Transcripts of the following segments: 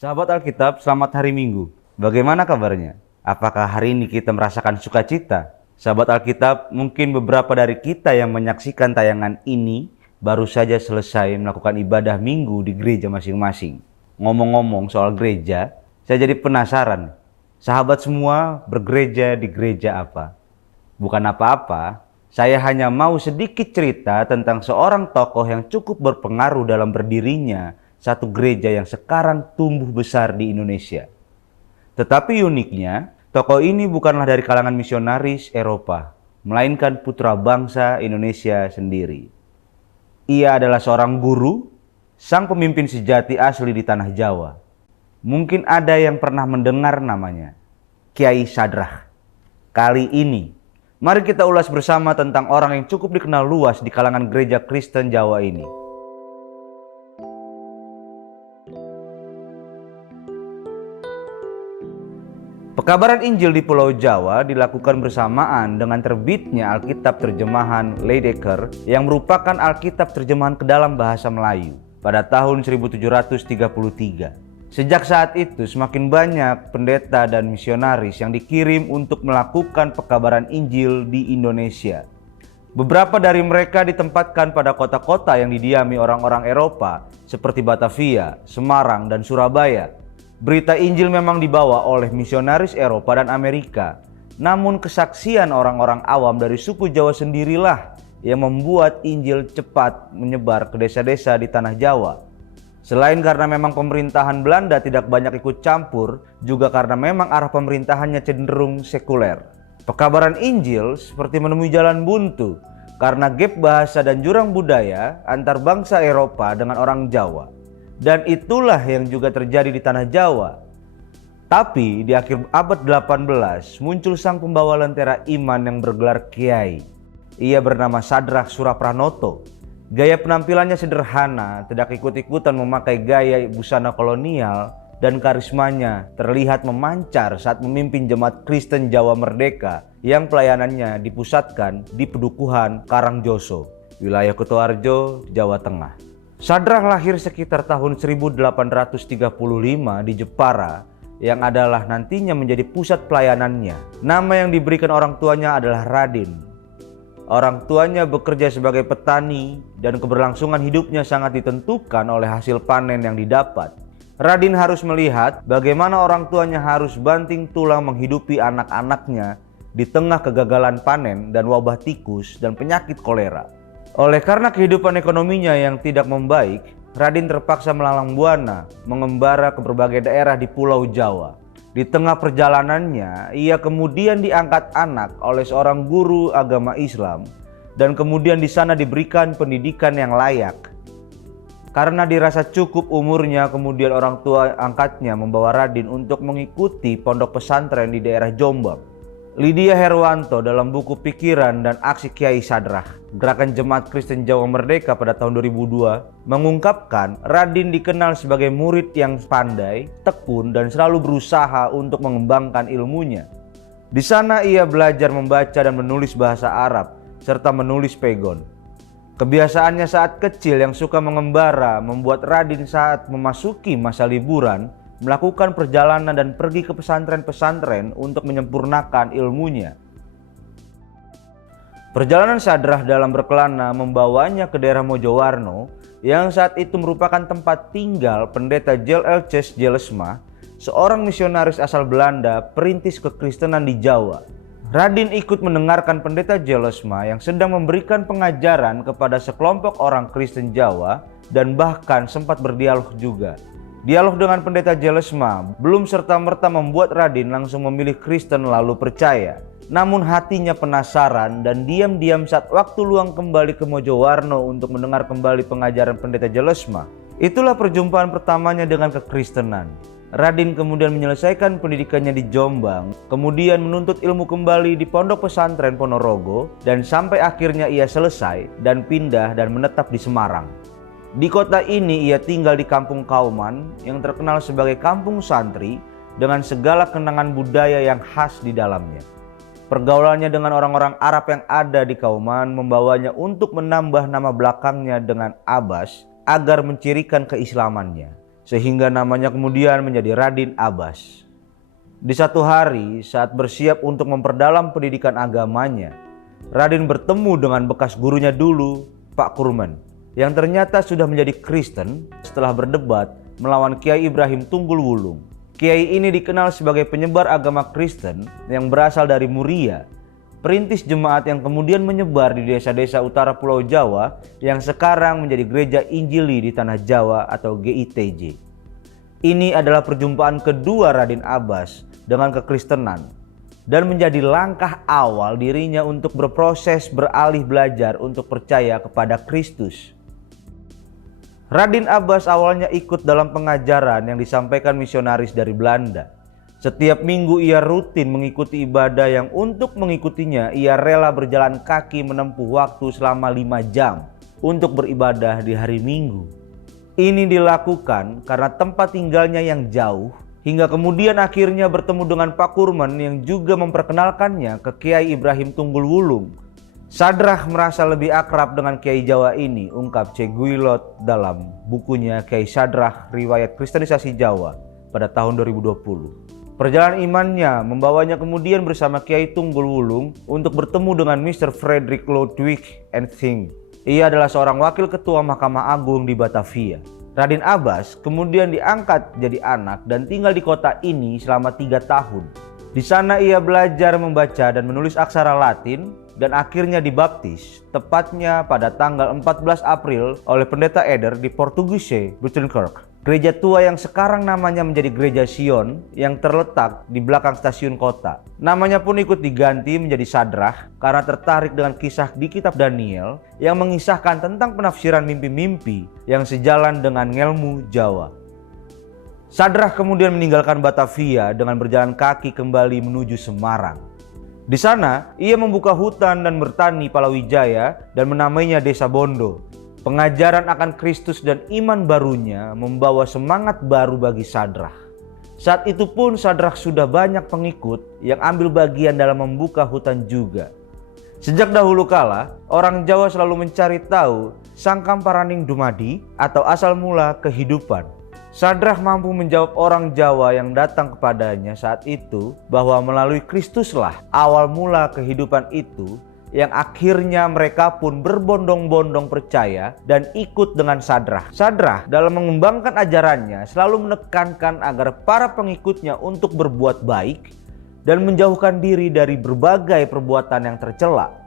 Sahabat Alkitab, selamat hari Minggu. Bagaimana kabarnya? Apakah hari ini kita merasakan sukacita? Sahabat Alkitab, mungkin beberapa dari kita yang menyaksikan tayangan ini baru saja selesai melakukan ibadah minggu di gereja masing-masing. Ngomong-ngomong soal gereja, saya jadi penasaran. Sahabat semua bergereja di gereja apa? Bukan apa-apa, saya hanya mau sedikit cerita tentang seorang tokoh yang cukup berpengaruh dalam berdirinya satu gereja yang sekarang tumbuh besar di Indonesia. Tetapi uniknya, tokoh ini bukanlah dari kalangan misionaris Eropa, melainkan putra bangsa Indonesia sendiri. Ia adalah seorang guru, sang pemimpin sejati asli di tanah Jawa. Mungkin ada yang pernah mendengar namanya, Kiai Sadrah. Kali ini, mari kita ulas bersama tentang orang yang cukup dikenal luas di kalangan gereja Kristen Jawa ini. Pekabaran Injil di Pulau Jawa dilakukan bersamaan dengan terbitnya Alkitab terjemahan Lydekker yang merupakan Alkitab terjemahan ke dalam bahasa Melayu pada tahun 1733. Sejak saat itu semakin banyak pendeta dan misionaris yang dikirim untuk melakukan pekabaran Injil di Indonesia. Beberapa dari mereka ditempatkan pada kota-kota yang didiami orang-orang Eropa seperti Batavia, Semarang, dan Surabaya. Berita Injil memang dibawa oleh misionaris Eropa dan Amerika, namun kesaksian orang-orang awam dari suku Jawa sendirilah yang membuat Injil cepat menyebar ke desa-desa di tanah Jawa. Selain karena memang pemerintahan Belanda tidak banyak ikut campur, juga karena memang arah pemerintahannya cenderung sekuler. Pekabaran Injil seperti menemui jalan buntu karena gap bahasa dan jurang budaya antar bangsa Eropa dengan orang Jawa. Dan itulah yang juga terjadi di tanah Jawa. Tapi di akhir abad 18 muncul sang pembawa lentera iman yang bergelar Kiai. Ia bernama Sadrah Surapranoto. Gaya penampilannya sederhana, tidak ikut-ikutan memakai gaya busana kolonial, dan karismanya terlihat memancar saat memimpin jemaat Kristen Jawa Merdeka yang pelayanannya dipusatkan di Pedukuhan Karangjoso, wilayah Kutoarjo, Jawa Tengah. Sadrah lahir sekitar tahun 1835 di Jepara yang adalah nantinya menjadi pusat pelayanannya. Nama yang diberikan orang tuanya adalah Radin. Orang tuanya bekerja sebagai petani dan keberlangsungan hidupnya sangat ditentukan oleh hasil panen yang didapat. Radin harus melihat bagaimana orang tuanya harus banting tulang menghidupi anak-anaknya di tengah kegagalan panen dan wabah tikus dan penyakit kolera. Oleh karena kehidupan ekonominya yang tidak membaik, Radin terpaksa melalang buana, mengembara ke berbagai daerah di Pulau Jawa. Di tengah perjalanannya, ia kemudian diangkat anak oleh seorang guru agama Islam dan kemudian di sana diberikan pendidikan yang layak. Karena dirasa cukup umurnya, kemudian orang tua angkatnya membawa Radin untuk mengikuti pondok pesantren di daerah Jombang. Lydia Herwanto dalam buku Pikiran dan Aksi Kiai Sadrah, Gerakan Jemaat Kristen Jawa Merdeka pada tahun 2002, mengungkapkan Radin dikenal sebagai murid yang pandai, tekun, dan selalu berusaha untuk mengembangkan ilmunya. Di sana ia belajar membaca dan menulis bahasa Arab, serta menulis pegon. Kebiasaannya saat kecil yang suka mengembara membuat Radin saat memasuki masa liburan melakukan perjalanan dan pergi ke pesantren-pesantren untuk menyempurnakan ilmunya. Perjalanan Sadrah dalam berkelana membawanya ke daerah Mojowarno yang saat itu merupakan tempat tinggal pendeta J.L.C. Jellesma, seorang misionaris asal Belanda perintis kekristenan di Jawa. Radin ikut mendengarkan pendeta Jellesma yang sedang memberikan pengajaran kepada sekelompok orang Kristen Jawa dan bahkan sempat berdialog juga. Dialog dengan pendeta Jellesma belum serta-merta membuat Radin langsung memilih Kristen lalu percaya. Namun hatinya penasaran dan diam-diam saat waktu luang kembali ke Mojowarno untuk mendengar kembali pengajaran pendeta Jellesma. Itulah perjumpaan pertamanya dengan kekristenan. Radin kemudian menyelesaikan pendidikannya di Jombang, kemudian menuntut ilmu kembali di Pondok Pesantren Ponorogo, dan sampai akhirnya ia selesai dan pindah dan menetap di Semarang. Di kota ini ia tinggal di Kampung Kauman yang terkenal sebagai kampung santri dengan segala kenangan budaya yang khas di dalamnya. Pergaulannya dengan orang-orang Arab yang ada di Kauman membawanya untuk menambah nama belakangnya dengan Abbas agar mencirikan keislamannya. sehingga namanya kemudian menjadi Radin Abbas. Di satu hari saat bersiap untuk memperdalam pendidikan agamanya, Radin bertemu dengan bekas gurunya dulu, Pak Kurman, yang ternyata sudah menjadi Kristen setelah berdebat melawan Kiai Ibrahim Tunggul Wulung. Kiai ini dikenal sebagai penyebar agama Kristen yang berasal dari Muria, perintis jemaat yang kemudian menyebar di desa-desa utara Pulau Jawa yang sekarang menjadi Gereja Injili di Tanah Jawa atau GITJ. Ini adalah perjumpaan kedua Radin Abbas dengan kekristenan dan menjadi langkah awal dirinya untuk berproses beralih belajar untuk percaya kepada Kristus. Radin Abbas awalnya ikut dalam pengajaran yang disampaikan misionaris dari Belanda. Setiap minggu ia rutin mengikuti ibadah yang untuk mengikutinya ia rela berjalan kaki menempuh waktu selama 5 jam untuk beribadah di hari Minggu. Ini dilakukan karena tempat tinggalnya yang jauh, hingga kemudian akhirnya bertemu dengan Pak Kurman yang juga memperkenalkannya ke Kiai Ibrahim Tunggul Wulung. Sadrah merasa lebih akrab dengan Kiai Jawa ini, ungkap C. Guilot dalam bukunya Kiai Sadrah Riwayat Kristenisasi Jawa pada tahun 2020. Perjalanan imannya membawanya kemudian bersama Kiai Tunggul Wulung untuk bertemu dengan Mr. Frederick Ludwig Enthing. Ia adalah seorang wakil ketua Mahkamah Agung di Batavia. Radin Abbas kemudian diangkat jadi anak dan tinggal di kota ini selama 3 tahun. Di sana ia belajar membaca dan menulis aksara Latin dan akhirnya dibaptis, tepatnya pada tanggal 14 April oleh Pendeta Eder di Portugese, Buitenkerk. Gereja tua yang sekarang namanya menjadi Gereja Sion yang terletak di belakang stasiun kota. Namanya pun ikut diganti menjadi Sadrah karena tertarik dengan kisah di kitab Daniel yang mengisahkan tentang penafsiran mimpi-mimpi yang sejalan dengan ngelmu Jawa. Sadrah kemudian meninggalkan Batavia dengan berjalan kaki kembali menuju Semarang. Di sana ia membuka hutan dan bertani Palawijaya dan menamainya Desa Bondo. Pengajaran akan Kristus dan iman barunya membawa semangat baru bagi Sadrah. Saat itu pun Sadrah sudah banyak pengikut yang ambil bagian dalam membuka hutan juga. Sejak dahulu kala, orang Jawa selalu mencari tahu Sangkamparaning Dumadi atau asal mula kehidupan. Sadrah mampu menjawab orang Jawa yang datang kepadanya saat itu bahwa melalui Kristuslah awal mula kehidupan itu, yang akhirnya mereka pun berbondong-bondong percaya dan ikut dengan Sadrah. Sadrah dalam mengembangkan ajarannya selalu menekankan agar para pengikutnya untuk berbuat baik dan menjauhkan diri dari berbagai perbuatan yang tercela.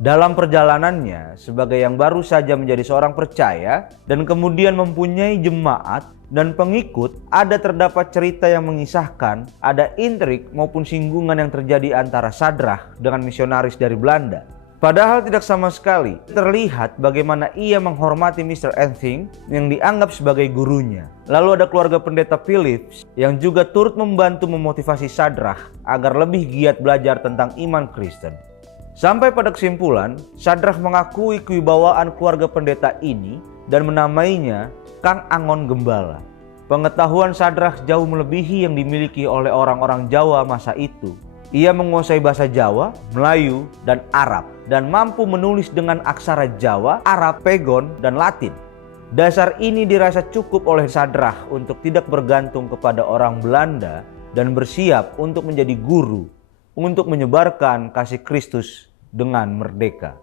Dalam perjalanannya sebagai yang baru saja menjadi seorang percaya dan kemudian mempunyai jemaat dan pengikut, ada terdapat cerita yang mengisahkan ada intrik maupun singgungan yang terjadi antara Sadrah dengan misionaris dari Belanda. Padahal tidak sama sekali terlihat bagaimana ia menghormati Mr. Enthing yang dianggap sebagai gurunya. Lalu ada keluarga pendeta Phillips yang juga turut membantu memotivasi Sadrah agar lebih giat belajar tentang iman Kristen. Sampai pada kesimpulan, Sadrah mengakui kewibawaan keluarga pendeta ini dan menamainya Kang Angon Gembala. Pengetahuan Sadrah jauh melebihi yang dimiliki oleh orang-orang Jawa masa itu. Ia menguasai bahasa Jawa, Melayu, dan Arab dan mampu menulis dengan aksara Jawa, Arab, Pegon, dan Latin. Dasar ini dirasa cukup oleh Sadrah untuk tidak bergantung kepada orang Belanda dan bersiap untuk menjadi guru untuk menyebarkan kasih Kristus dengan merdeka.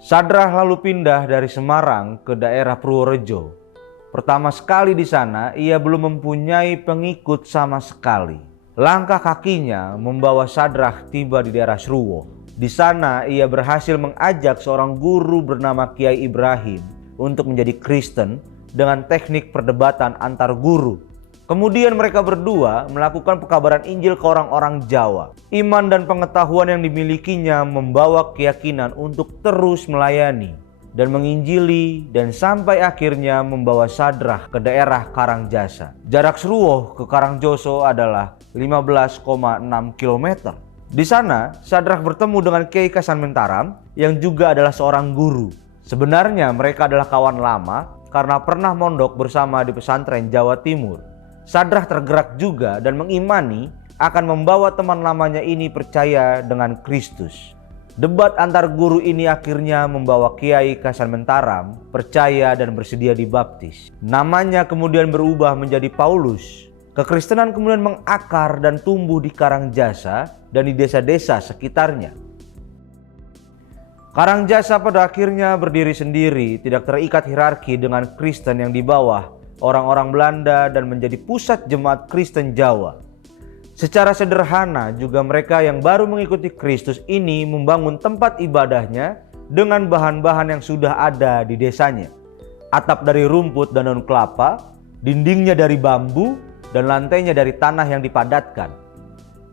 Sadrah lalu pindah dari Semarang ke daerah Purworejo. Pertama sekali di sana, ia belum mempunyai pengikut sama sekali. Langkah kakinya membawa Sadrah tiba di daerah Sruwo. Di sana ia berhasil mengajak seorang guru bernama Kiai Ibrahim untuk menjadi Kristen dengan teknik perdebatan antar guru. Kemudian mereka berdua melakukan pekabaran Injil ke orang-orang Jawa. Iman dan pengetahuan yang dimilikinya membawa keyakinan untuk terus melayani dan menginjili dan sampai akhirnya membawa Sadrah ke daerah Karangjasa. Jarak Sruwo ke Karangjoso adalah 15,6 km. Di sana, Sadrah bertemu dengan Kiai Kasan Mentaram yang juga adalah seorang guru. Sebenarnya mereka adalah kawan lama karena pernah mondok bersama di pesantren Jawa Timur. Sadrah tergerak juga dan mengimani akan membawa teman lamanya ini percaya dengan Kristus. Debat antar guru ini akhirnya membawa Kiai Kasan Mentaram percaya dan bersedia dibaptis. Namanya kemudian berubah menjadi Paulus. Kekristenan kemudian mengakar dan tumbuh di Karangjasa dan di desa-desa sekitarnya. Karangjasa pada akhirnya berdiri sendiri, tidak terikat hierarki dengan Kristen yang di bawah orang-orang Belanda dan menjadi pusat jemaat Kristen Jawa. Secara sederhana juga mereka yang baru mengikuti Kristus ini membangun tempat ibadahnya dengan bahan-bahan yang sudah ada di desanya. Atap dari rumput dan daun kelapa, dindingnya dari bambu, dan lantainya dari tanah yang dipadatkan.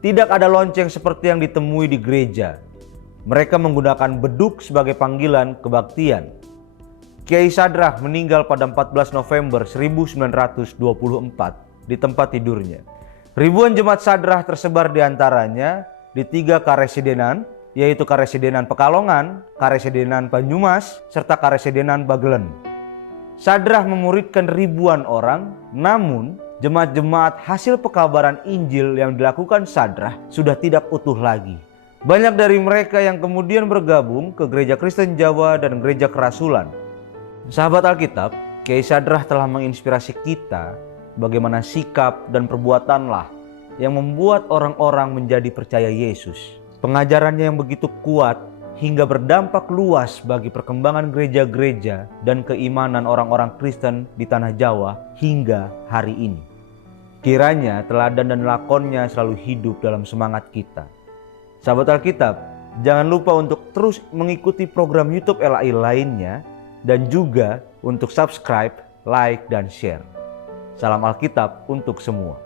Tidak ada lonceng seperti yang ditemui di gereja. Mereka menggunakan beduk sebagai panggilan kebaktian. Kiai Sadrah meninggal pada 14 November 1924 di tempat tidurnya. Ribuan jemaat Sadrah tersebar di antaranya di 3 karesidenan, yaitu Karesidenan Pekalongan, Karesidenan Banyumas, serta Karesidenan Bagelen. Sadrah memuridkan ribuan orang, namun jemaat-jemaat hasil pekabaran Injil yang dilakukan Sadrah sudah tidak utuh lagi. Banyak dari mereka yang kemudian bergabung ke Gereja Kristen Jawa dan Gereja Kerasulan. Sahabat Alkitab, Kiai Sadrah telah menginspirasi kita bagaimana sikap dan perbuatanlah yang membuat orang-orang menjadi percaya Yesus. Pengajarannya yang begitu kuat hingga berdampak luas bagi perkembangan gereja-gereja dan keimanan orang-orang Kristen di tanah Jawa hingga hari ini. Kiranya teladan dan lakonnya selalu hidup dalam semangat kita. Sahabat Alkitab, jangan lupa untuk terus mengikuti program YouTube LAI lainnya dan juga untuk subscribe, like, dan share. Salam Alkitab untuk semua.